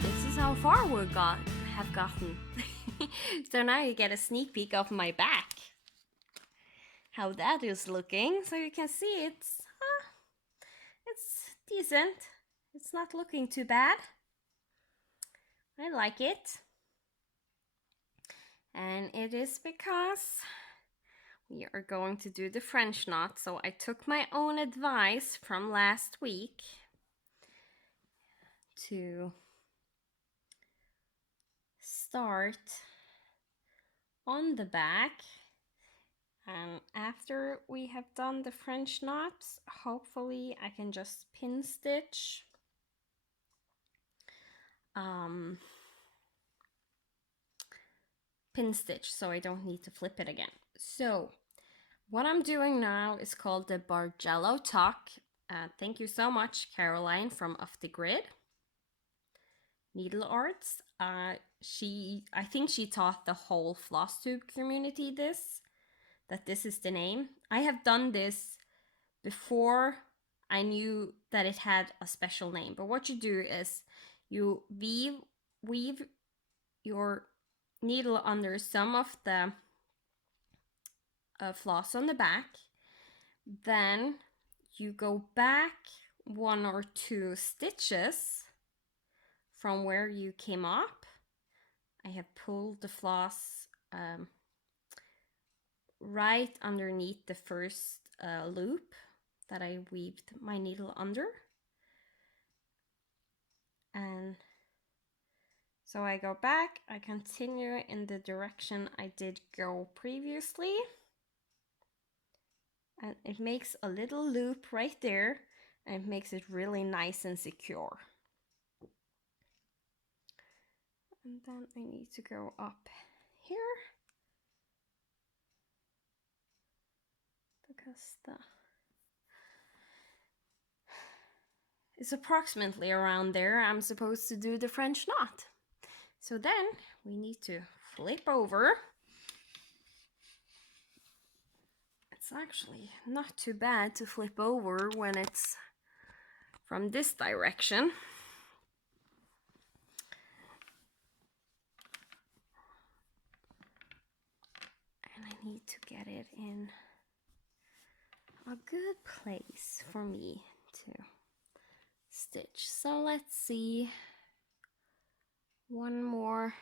this is how far we have gotten. So now you get a sneak peek of my back, how that is looking. So you can see it's decent. It's not looking too bad. I like it. And it is because we are going to do the French knot. So I took my own advice from last week to start on the back, and after we have done the French knots, hopefully I can just pin stitch so I don't need to flip it again. So what I'm doing now is called the Bargello tuck. Thank you so much, Caroline from Off the Grid Needle Arts. I think she taught the whole floss tube community that this is the name. I have done this before I knew that it had a special name. But what you do is you weave your needle under some of the floss on the back. Then you go back 1 or 2 stitches from where you came up. I have pulled the floss right underneath the first loop that I weaved my needle under. And so I go back, I continue in the direction I did go previously. And it makes a little loop right there, and it makes it really nice and secure. And then I need to go up here, because it's approximately around there I'm supposed to do the French knot. So then we need to flip over. It's actually not too bad to flip over when it's from this direction. And I need to get it in a good place for me to stitch. So let's see, one more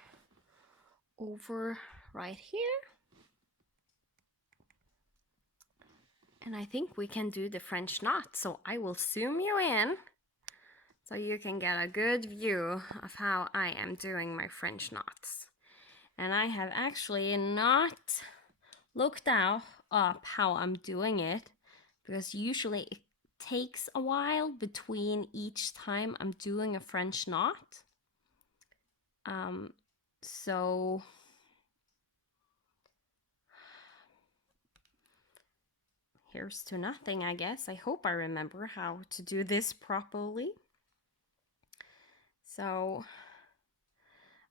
over right here. And I think we can do the French knot. So I will zoom you in so you can get a good view of how I am doing my French knots. And I have actually not looked up how I'm doing it, because usually it takes a while between each time I'm doing a French knot. So here's to nothing, I guess. I hope I remember how to do this properly. So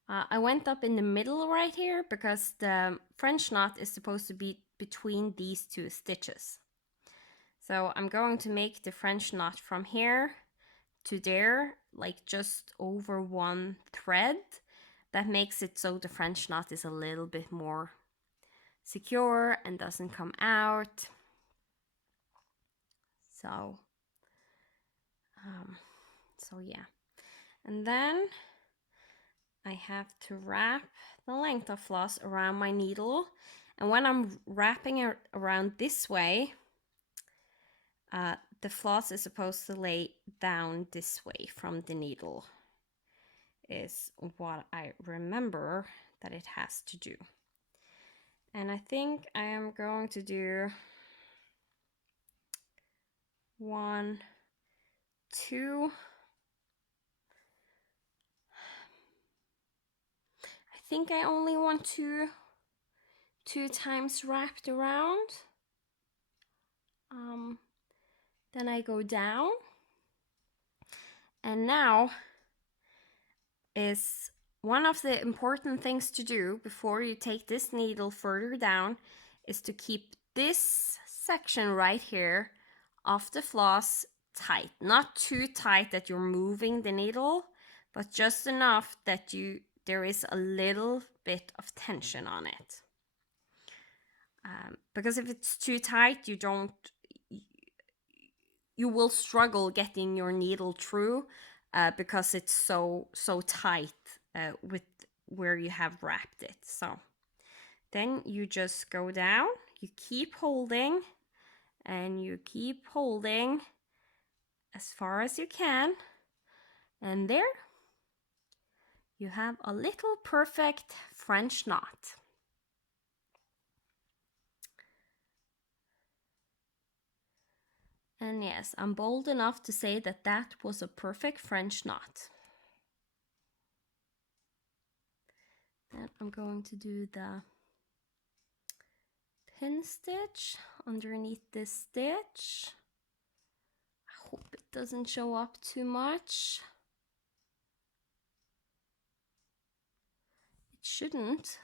I went up in the middle right here because the French knot is supposed to be between these 2 stitches. So I'm going to make the French knot from here to there, like just over 1 thread. That makes it so the French knot is a little bit more secure and doesn't come out. So yeah. And then I have to wrap the length of floss around my needle. And when I'm wrapping it around this way, the floss is supposed to lay down this way from the needle, is what I remember that it has to do. And I think I am going to do 1, 2. I think I only want 2 times wrapped around. Then I go down. And now is one of the important things to do before you take this needle further down is to keep this section right here of the floss tight, not too tight that you're moving the needle, but just enough that there is a little bit of tension on it. Because if it's too tight, you will struggle getting your needle through, because it's so tight with where you have wrapped it. So then you just go down, you keep holding, and you keep holding as far as you can, and there you have a little perfect French knot. And yes, I'm bold enough to say that that was a perfect French knot. Then I'm going to do the pin stitch underneath this stitch. I hope it doesn't show up too much. It shouldn't.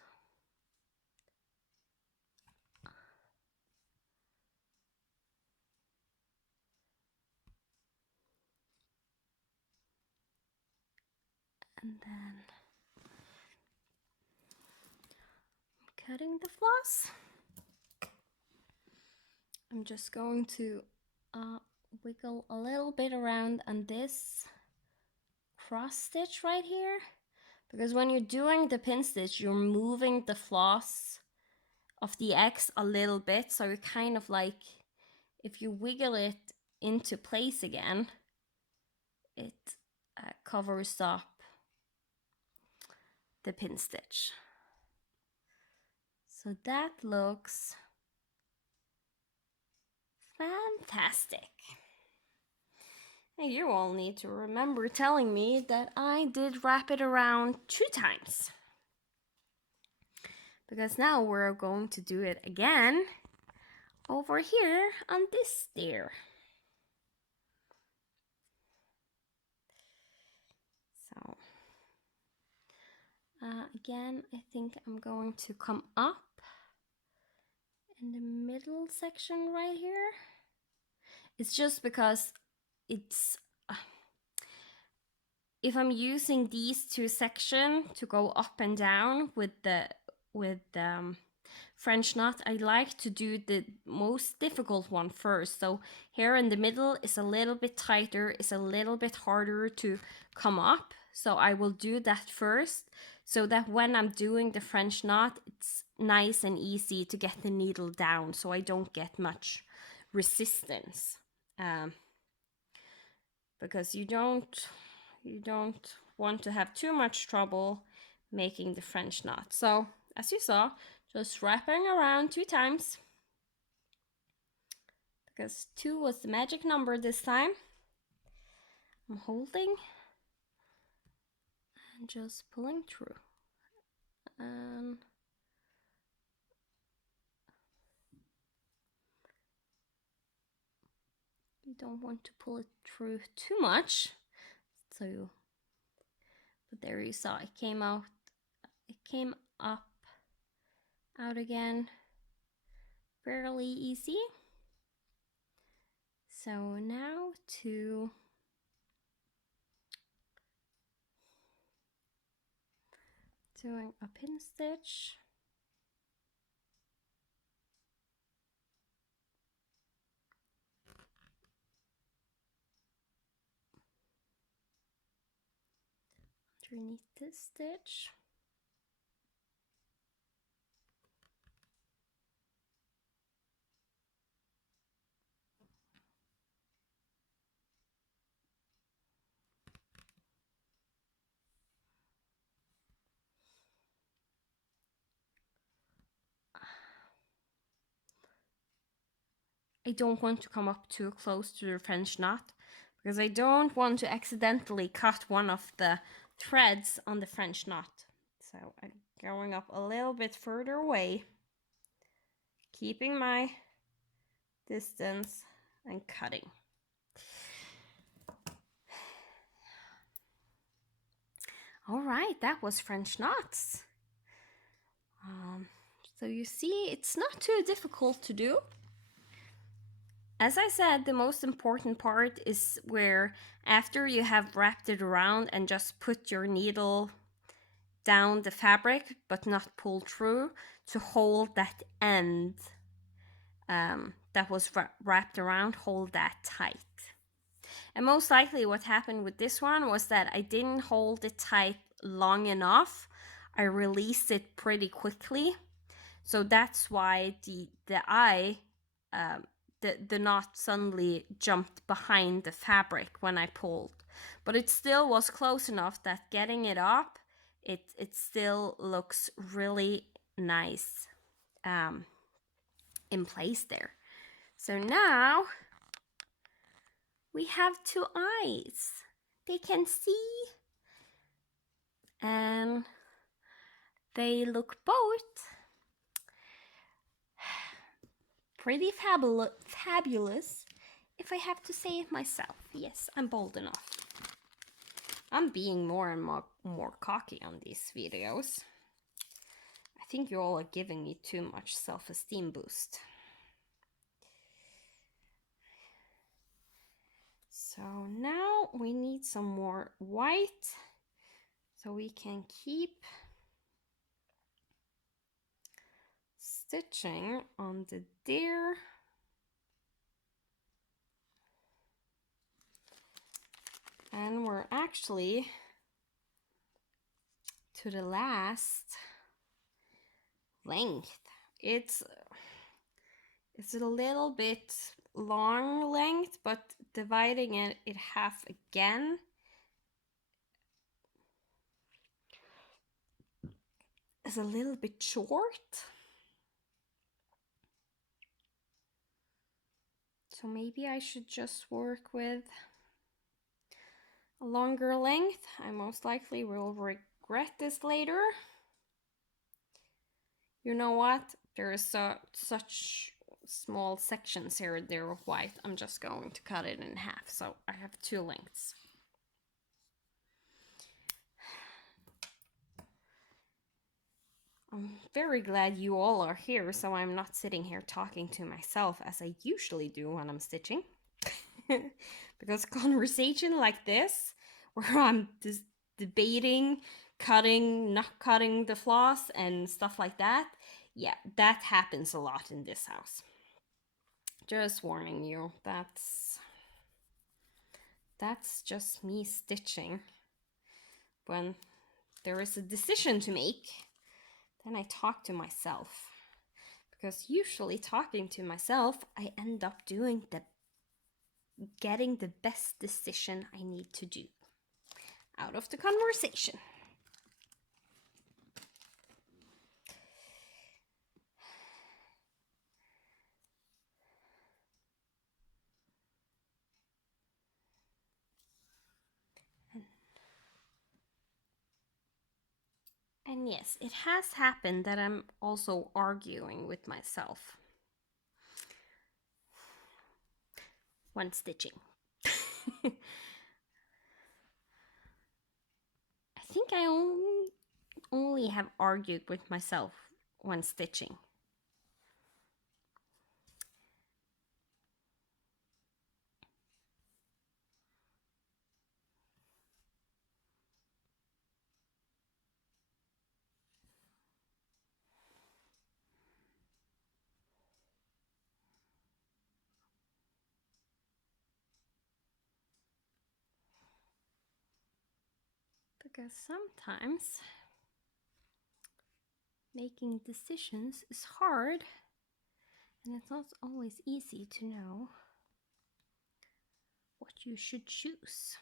And then I'm cutting the floss. I'm just going to wiggle a little bit around on this cross stitch right here, because when you're doing the pin stitch, you're moving the floss of the X a little bit, so you're kind of like, if you wiggle it into place again, it covers up the pin stitch. So that looks fantastic. And you all need to remember telling me that I did wrap it around 2 times. Because now we're going to do it again over here on this stair. So again, I think I'm going to come up in the middle section right here. It's just because it's if I'm using these 2 sections to go up and down with the French knot, I like to do the most difficult one first. So here in the middle is a little bit tighter, it's a little bit harder to come up. So I will do that first, so that when I'm doing the French knot, it's nice and easy to get the needle down, so I don't get much resistance. Because you don't want to have too much trouble making the French knot. So as you saw, just wrapping around 2 times, because 2 was the magic number this time. I'm holding and just pulling through. And you don't want to pull it through too much. So, but there you saw, it came out, it came up, out again, fairly easy. So now to doing a pin stitch. Underneath this stitch. I don't want to come up too close to the French knot, because I don't want to accidentally cut one of the threads on the French knot. So I'm going up a little bit further away, keeping my distance and cutting. All right, that was French knots. So you see, it's not too difficult to do. As I said, the most important part is where after you have wrapped it around and just put your needle down the fabric but not pull through to hold that end that was wrapped around, hold that tight. And most likely, what happened with this one was that I didn't hold it tight long enough. I released it pretty quickly, so that's why the eye, the knot suddenly jumped behind the fabric when I pulled. But it still was close enough that getting it up, it still looks really nice um, in place there. So now we have two eyes. They can see, and they look both pretty fabulous, if I have to say it myself. Yes, I'm bold enough. I'm being more and more cocky on these videos. I think you all are giving me too much self-esteem boost. So now we need some more white so we can keep stitching on the deer. And we're actually to the last length. It's a little bit long length, but dividing it in half again is a little bit short. So maybe I should just work with a longer length. I most likely will regret this later. You know what? There is such small sections here there of white. I'm just going to cut it in half. So I have two lengths. I'm very glad you all are here, so I'm not sitting here talking to myself as I usually do when I'm stitching. Because conversation like this, where I'm just debating, cutting, not cutting the floss, and stuff like that, yeah, that happens a lot in this house. Just warning you, that's just me stitching. When there is a decision to make, then I talk to myself. Because usually talking to myself, I end up getting the best decision I need to do out of the conversation. And yes, it has happened that I'm also arguing with myself when stitching. I think I only have argued with myself when stitching. Because sometimes making decisions is hard, and it's not always easy to know what you should choose.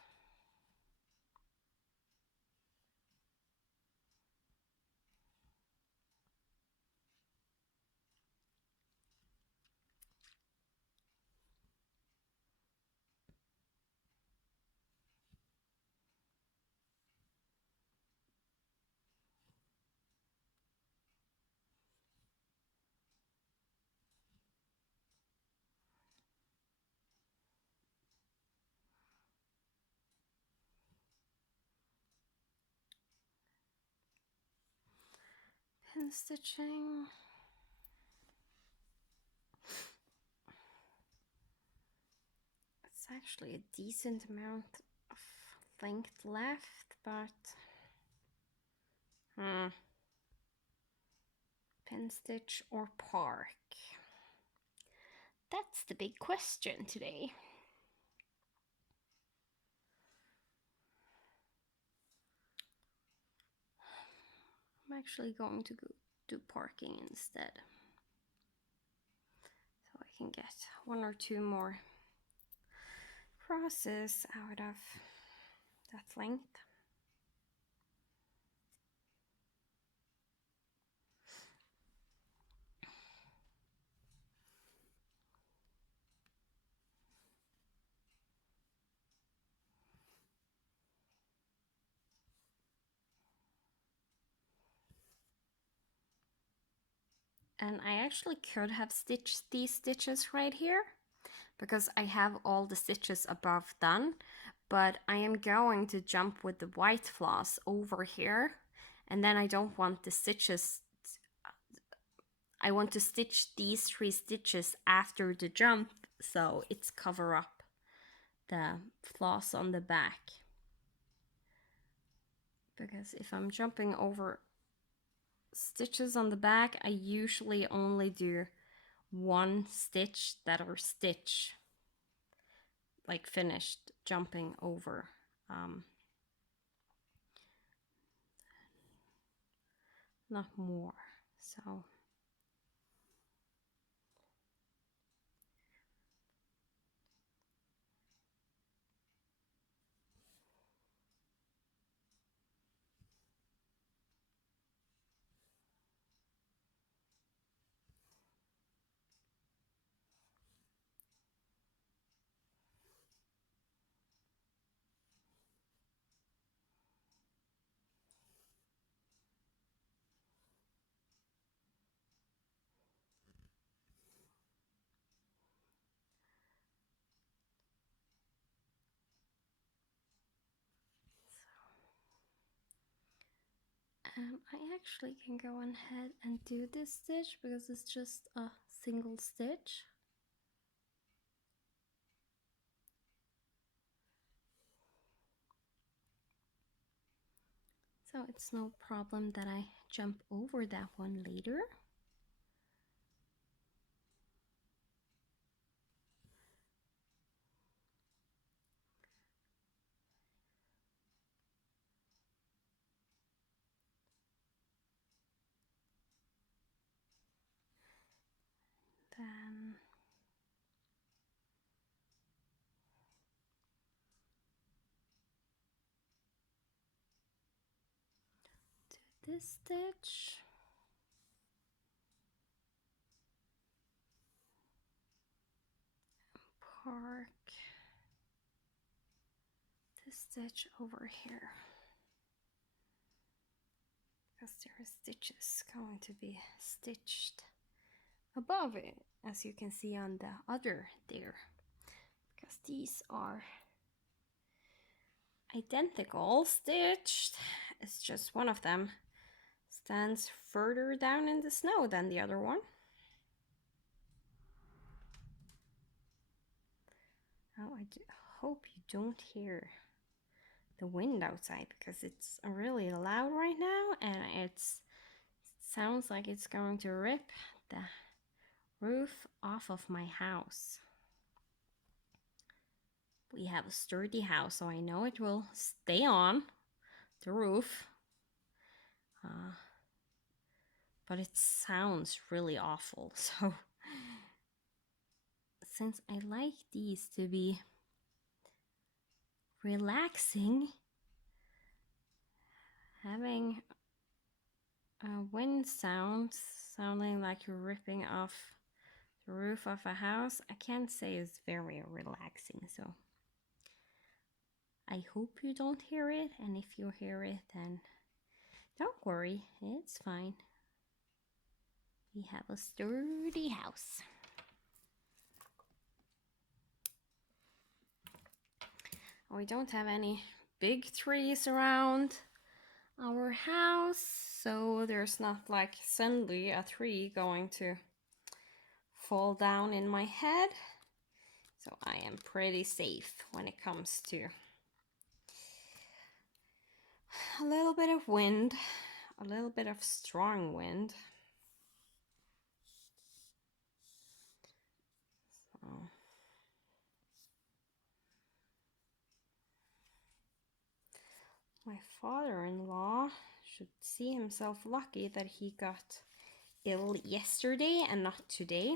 Pin stitching. It's actually a decent amount of length left, but pin stitch or park? That's the big question today. I'm actually going to go do parking instead, so I can get 1 or 2 more crosses out of that length. And I actually could have stitched these stitches right here because I have all the stitches above done, but I am going to jump with the white floss over here, and then I don't want the stitches, I want to stitch these 3 stitches after the jump, so it's cover up the floss on the back. Because if I'm jumping over stitches on the back, I usually only do 1 stitch that are stitch, like finished jumping over. Not more. So I actually can go ahead and do this stitch because it's just a single stitch. So it's no problem that I jump over that one later. Then do this stitch. Park this stitch over here. Because there are stitches going to be stitched above it, as you can see on the other there. Because these are identical stitched. It's just one of them stands further down in the snow than the other one. Oh, I hope you don't hear the wind outside because it's really loud right now, and it sounds like it's going to rip the roof off of my house. We have a sturdy house, so I know it will stay on the roof. But it sounds really awful. So since I like these to be relaxing, having a wind sound sounding like you're ripping off the roof of a house, I can't say it's very relaxing. So I hope you don't hear it, and if you hear it, then don't worry, it's fine. We have a sturdy house. We don't have any big trees around our house, so there's not like suddenly a tree going to fall down in my head. So I am pretty safe when it comes to a little bit of wind, a little bit of strong wind. So my father-in-law should see himself lucky that he got ill yesterday and not today,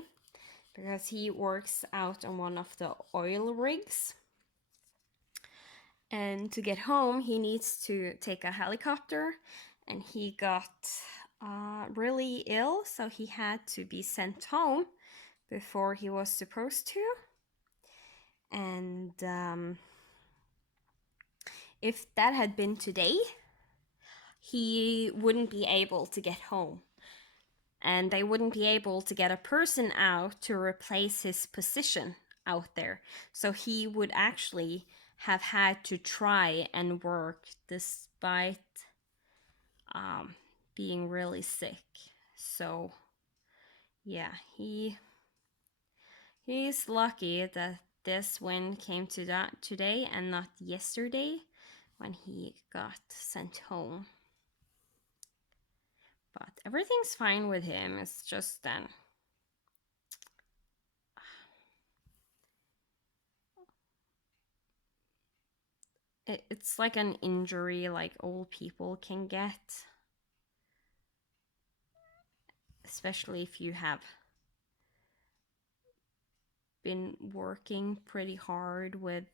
because he works out on one of the oil rigs. And to get home, he needs to take a helicopter, and he got really ill, so he had to be sent home before he was supposed to. And if that had been today, he wouldn't be able to get home. And they wouldn't be able to get a person out to replace his position out there. So he would actually have had to try and work despite being really sick. So yeah, he's lucky that this wind came to that today and not yesterday when he got sent home. But everything's fine with him. It's just then it's like an injury like old people can get, especially if you have been working pretty hard with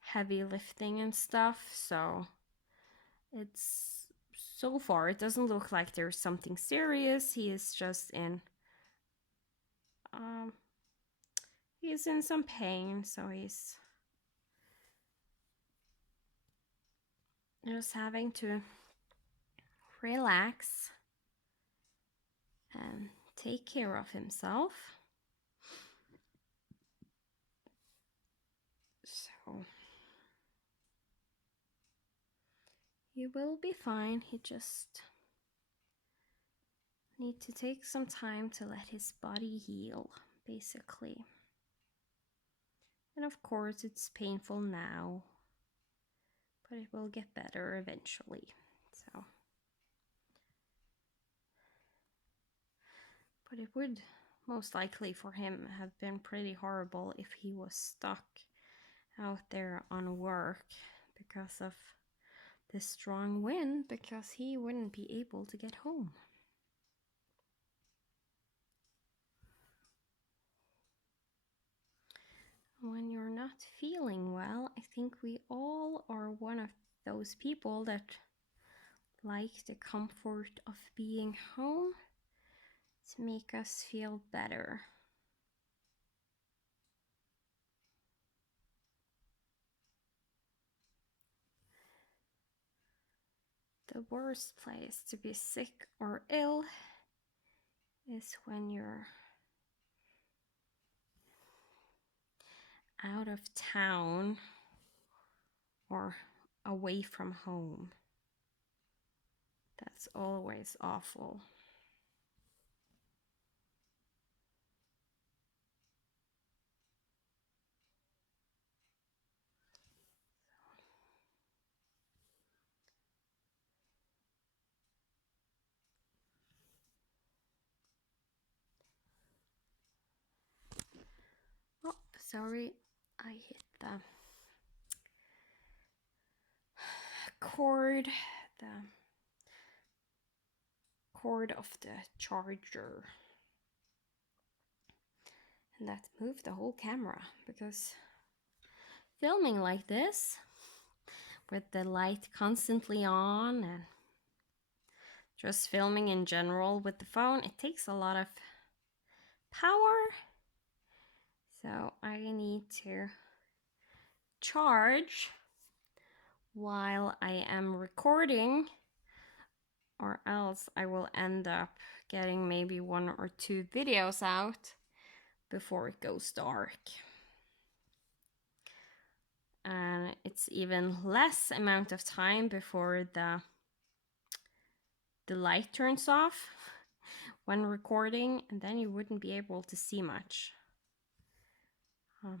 heavy lifting and stuff. So it's, so far it doesn't look like there's something serious. He is just in he's in some pain, so he's just having to relax and take care of himself. So he will be fine. He just need to take some time to let his body heal, basically. And of course it's painful now, but it will get better eventually. So, but it would most likely for him have been pretty horrible if he was stuck out there on work because of the strong wind, because he wouldn't be able to get home. When you're not feeling well, I think we all are one of those people that like the comfort of being home to make us feel better. The worst place to be sick or ill is when you're out of town or away from home. That's always awful. Oh, sorry, I hit the cord, the cord of the charger. And that moved the whole camera, because filming like this with the light constantly on and just filming in general with the phone, it takes a lot of power. So I need to charge while I am recording, or else I will end up getting maybe 1 or 2 videos out before it goes dark. And it's even less amount of time before the light turns off when recording, and then you wouldn't be able to see much. So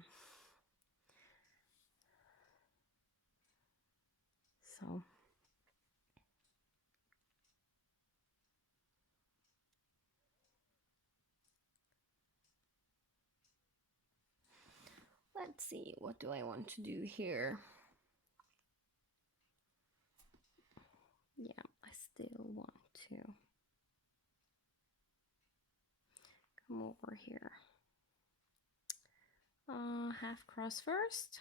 let's see, what do I want to do here? Yeah, I still want to come over here. Half cross first.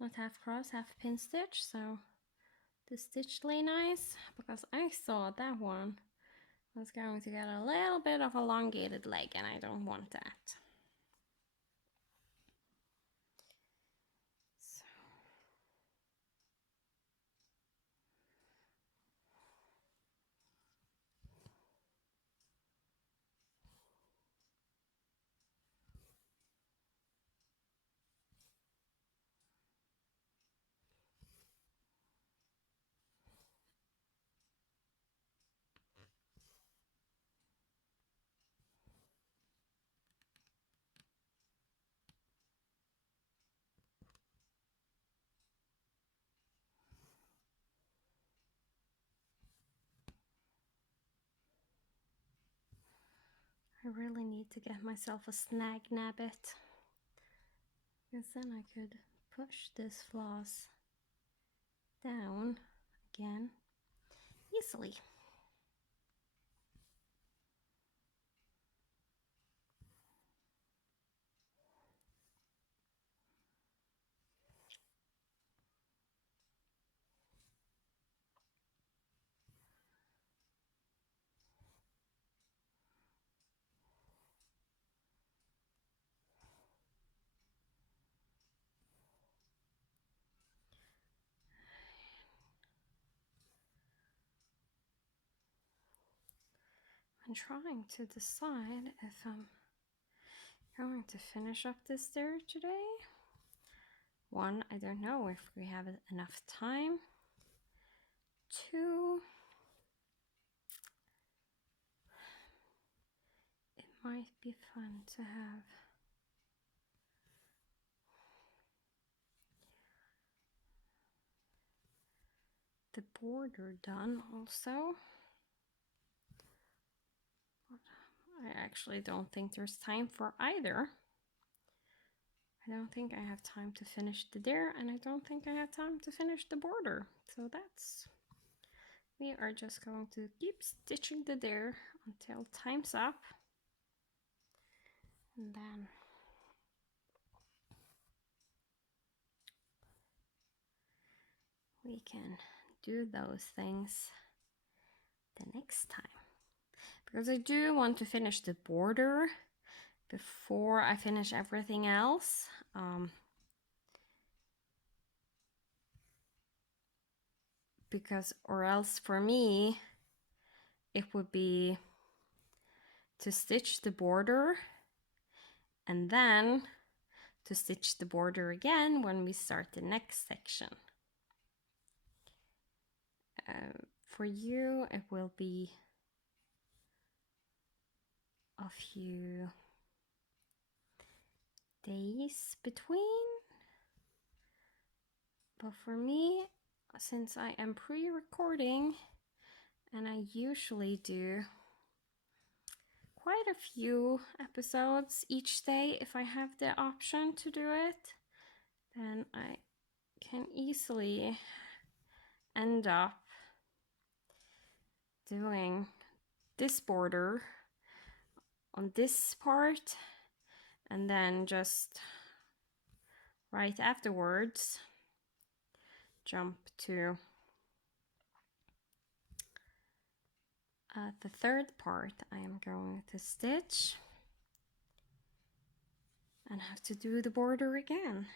Not half cross, half pin stitch. So the stitch lay nice because I saw that one was going to get a little bit of elongated leg and I don't want that. So. I really need to get myself a snag nabbit, because then I could push this floss down again easily. I'm trying to decide if I'm going to finish up this stair today. One, I don't know if we have enough time. Two, it might be fun to have the border done also. But I actually don't think there's time for either. I don't think I have time to finish the dare, and I don't think I have time to finish the border. So we are just going to keep stitching the dare until time's up. And then we can do those things the next time. Because I do want to finish the border before I finish everything else. Because, or else for me, it would be to stitch the border and then to stitch the border again when we start the next section. For you, it will be a few days between. But for me, since I am pre-recording and I usually do quite a few episodes each day if I have the option to do it, then I can easily end up doing this border on this part and then just right afterwards jump to the third part. I am going to stitch and have to do the border again.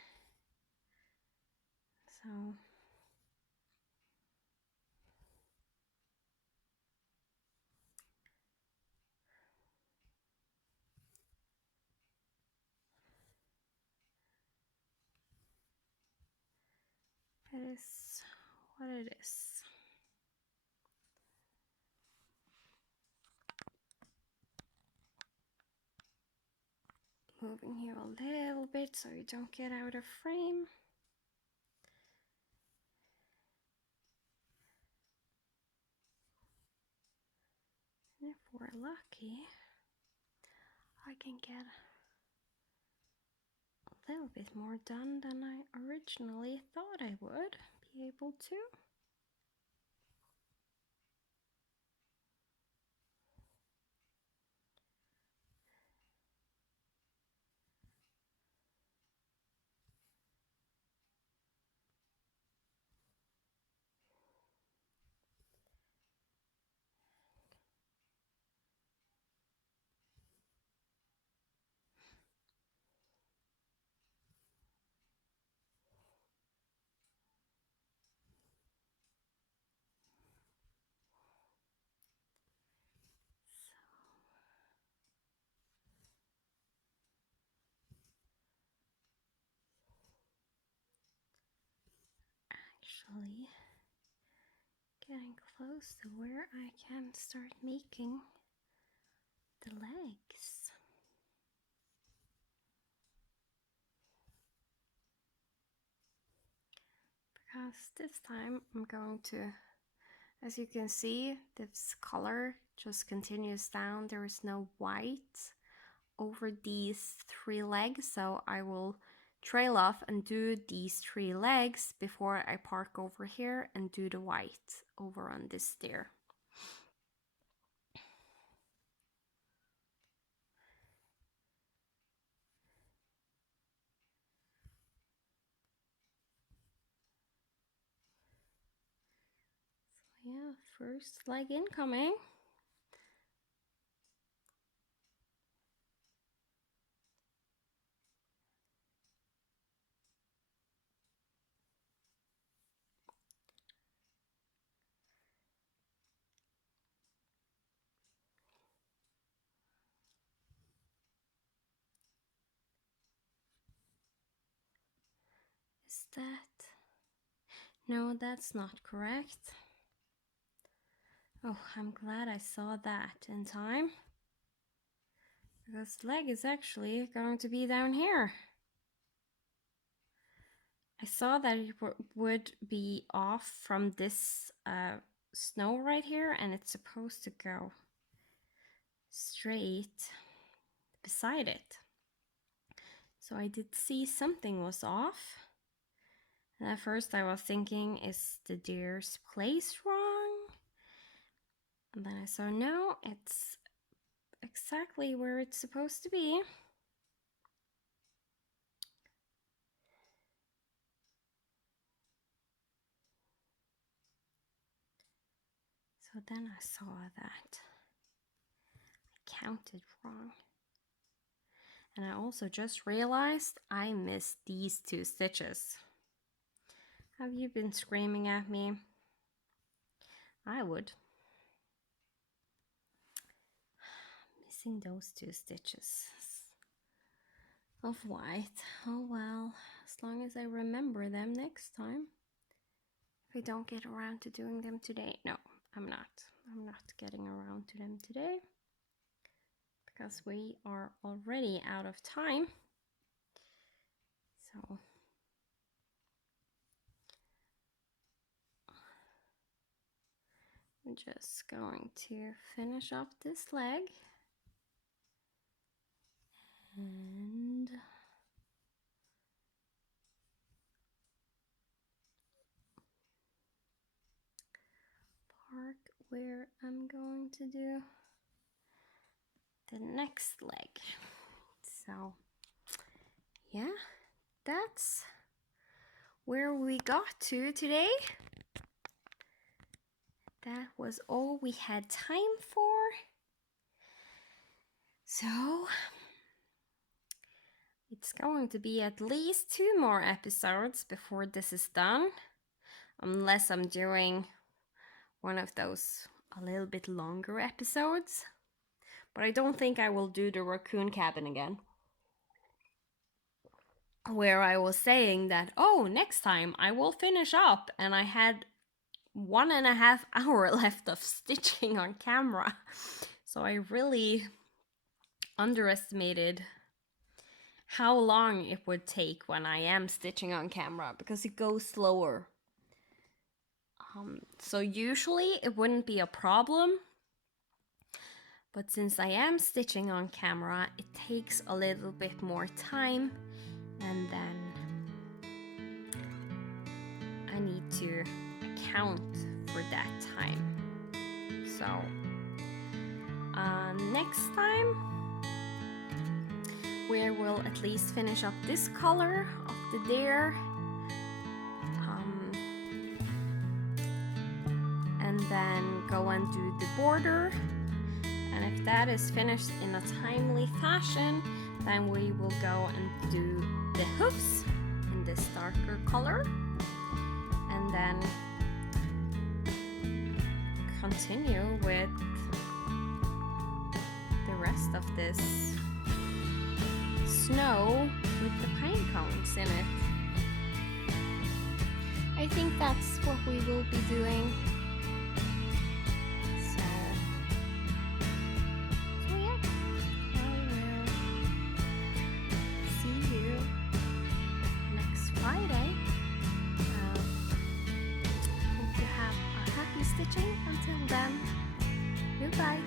So it is what it is. moving here a little bit so you don't get out of frame. And if we're lucky, I can get a little bit more done than I originally thought I would be able to. Actually, getting close to where I can start making the legs. Because this time I'm going to, as you can see, this color just continues down. There is no white over these 3 legs, so I will trail off and do these 3 legs before I park over here and do the white over on this stair. So yeah, first leg incoming. Is that? No, that's not correct. Oh, I'm glad I saw that in time. Because leg is actually going to be down here. I saw that it would be off from this snow right here, and it's supposed to go straight beside it. So I did see something was off. And at first I was thinking, is the deer's place wrong? And then I saw, no, it's exactly where it's supposed to be. So then I saw that I counted wrong. And I also just realized I missed these 2 stitches. Have you been screaming at me? I would. Missing those 2 stitches of white. Oh well, as long as I remember them next time. If I don't get around to doing them today. No, I'm not. I'm not getting around to them today. Because we are already out of time. So I'm just going to finish off this leg. And park where I'm going to do the next leg. So yeah, that's where we got to today. That was all we had time for. So it's going to be at least 2 more episodes before this is done, unless I'm doing one of those a little bit longer episodes. But I don't think I will do the Racoon Cabin again, where I was saying that, oh, next time I will finish up, and I had 1.5 hours left of stitching on camera. So I really underestimated how long it would take when I am stitching on camera because it goes slower. So usually it wouldn't be a problem, but since I am stitching on camera, it takes a little bit more time, and then I need to account for that time. So next time we will at least finish up this color of the deer, and then go and do the border. And if that is finished in a timely fashion, then we will go and do the hoofs in this darker color, and then continue with the rest of this snow with the pine cones in it. I think that's what we will be doing. So yeah, I will see you next Friday. Hope you have a happy stitching. Until then, goodbye.